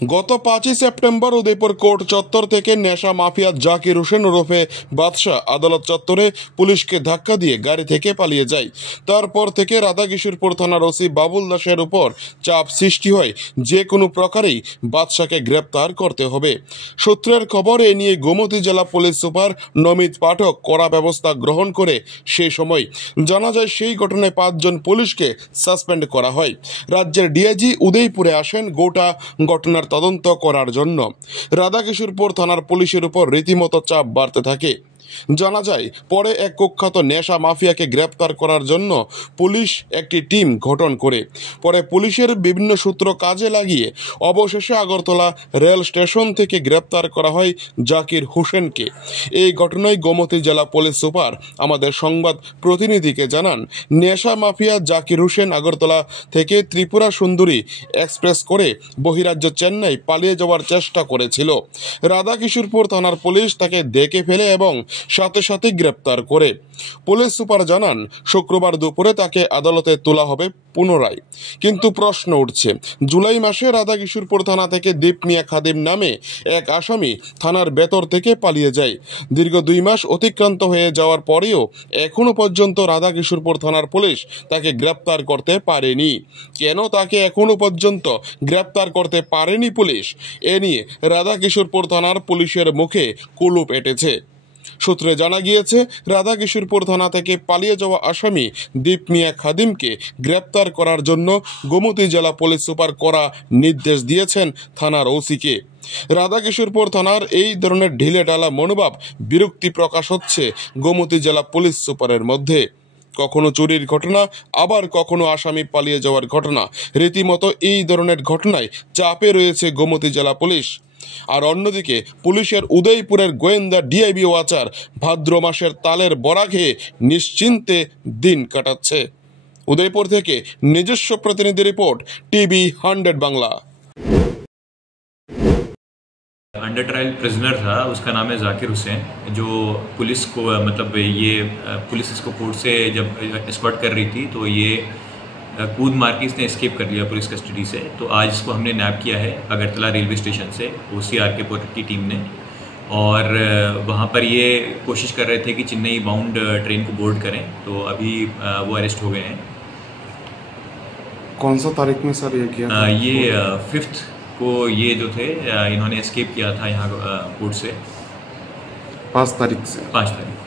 গত 5ই September Udaipur court চত্বর থেকে নেশা মাফিয়া জাকির হোসেন ওরফে বাদশা আদালত চত্বরে পুলিশকে ধাক্কা দিয়ে গাড়ি থেকে পালিয়ে যায়। তারপর থেকে রাধাকিশোরপুর থানার ওসি বাবুল দাসের উপর চাপ সৃষ্টি হয় যে কোনো প্রকারেই বাদশাকে গ্রেপ্তার করতে হবে। সূত্রের খবর, এ নিয়ে গোমতী জেলা পুলিশ সুপার নমিত পাঠক কড়া ব্যবস্থা গ্রহণ করে সেই সময় জানা যায় সেই ঘটনায় 5 জন পুলিশকে সাসপেন্ড করা হয়। রাজ্যের ডিআইজি উদয়পুরে আসেন গোটা ঘটনার তদন্ত করার জন্য। রাধাকিশোরপুর থানার পুলিশের উপর রীতিমতো চাপ বাড়তে থাকে। জানা যায় পরে এক কুখ্যাত নেশা মাফিয়াকে গ্রেপ্তার করার জন্য পুলিশ একটি টিম গঠন করে। পরে পুলিশের বিভিন্ন সূত্র কাজে লাগিয়ে অবশেষে আগরতলা রেল স্টেশন থেকে গ্রেপ্তার করা হয় জাকির হোসেনকে। এই ঘটনায় গোমতী জেলা পুলিশ সুপার আমাদের সংবাদ প্রতিনিধিকে জানান, নেশা মাফিয়া জাকির হোসেন আগরতলা থেকে ত্রিপুরা সুন্দরী এক্সপ্রেস করে বহিরাজ্য চেন্নাই পালিয়ে যাওয়ার চেষ্টা করেছিল। রাধাকিশোরপুর থানার পুলিশ তাকে দেখে ফেলে এবং সাথে সাথে গ্রেপ্তার করে। পুলিশ সুপার জানান, শুক্রবার দুপুরে তাকে আদালতে তোলা হবে পুনরায়। কিন্তু প্রশ্ন উঠছে, জুলাই মাসে রাধাকিশোরপুর থানা থেকে দীপ মিয়া খাদিম নামে এক আসামি থানার ভেতর থেকে পালিয়ে যায়। দীর্ঘ 2 মাস অতিক্রান্ত হয়ে যাওয়ার পরেও এখনো পর্যন্ত রাধাকিশোরপুর থানার পুলিশ তাকে গ্রেপ্তার করতে পারেনি। কেন তাকে এখনো পর্যন্ত গ্রেপ্তার করতে পারেনি পুলিশ? এ নিয়ে রাধাকিশোরপুর থানার পুলিশের মুখে কুলুপ এঁটেছে। সূত্রে জানা গিয়েছে, রাধাকিশোরপুর থানা থেকে পালিয়ে যাওয়া আসামি দীপ মিয়া খাদিমকে গ্রেপ্তার করার জন্য গোমতী জেলা পুলিশ সুপার কড়া নির্দেশ দিয়েছেন থানার ওসিকে। রাধাকিশোরপুর থানার এই ধরনের ঢিলেঢালা মনোভাব বিরক্তি প্রকাশ হচ্ছে গোমতী জেলা পুলিশ সুপারের মধ্যে। কখনো চুরির ঘটনা, আবার কখনো আসামি পালিয়ে যাওয়ার ঘটনা। রীতিমতো এই ধরনের ঘটনায় চাপে রয়েছে গোমতী জেলা পুলিশ। আর অন্যদিকে পুলিশের উদয়পুরের গোয়েন্দা ডিআইবি ওয়াচার ভাদ্র মাসের তালের বড়া খেয়ে নিশ্চিন্তে দিন কাটাচ্ছে। উদয়পুর থেকে নিজস্ব প্রতিনিধি report, TV 100 Bangla. Under trial prisoner था, उसका नाम है जाकिर हुसैन, जो पुलिस को पुलिस इसको कोर्ट से जब एस्कॉर्ट कर रही थी तो ये कूद मार के इसने एस्केप कर लिया पुलिस कस्टडी से। तो आज इसको हमने नैप किया है अगरतला रेलवे स्टेशन से OCRK की टीम ने, और वहाँ पर ये कोशिश कर रहे थे कि चेन्नई बाउंड ट्रेन को बोर्ड करें, तो अभी वो अरेस्ट हो गए हैं। कौन सा तारीख में सर ये किया? ये 5th को ये जो थे इन्होंने एस्केप किया था यहाँ कोर्ट से। 5 तारीख से। 5 तारीख।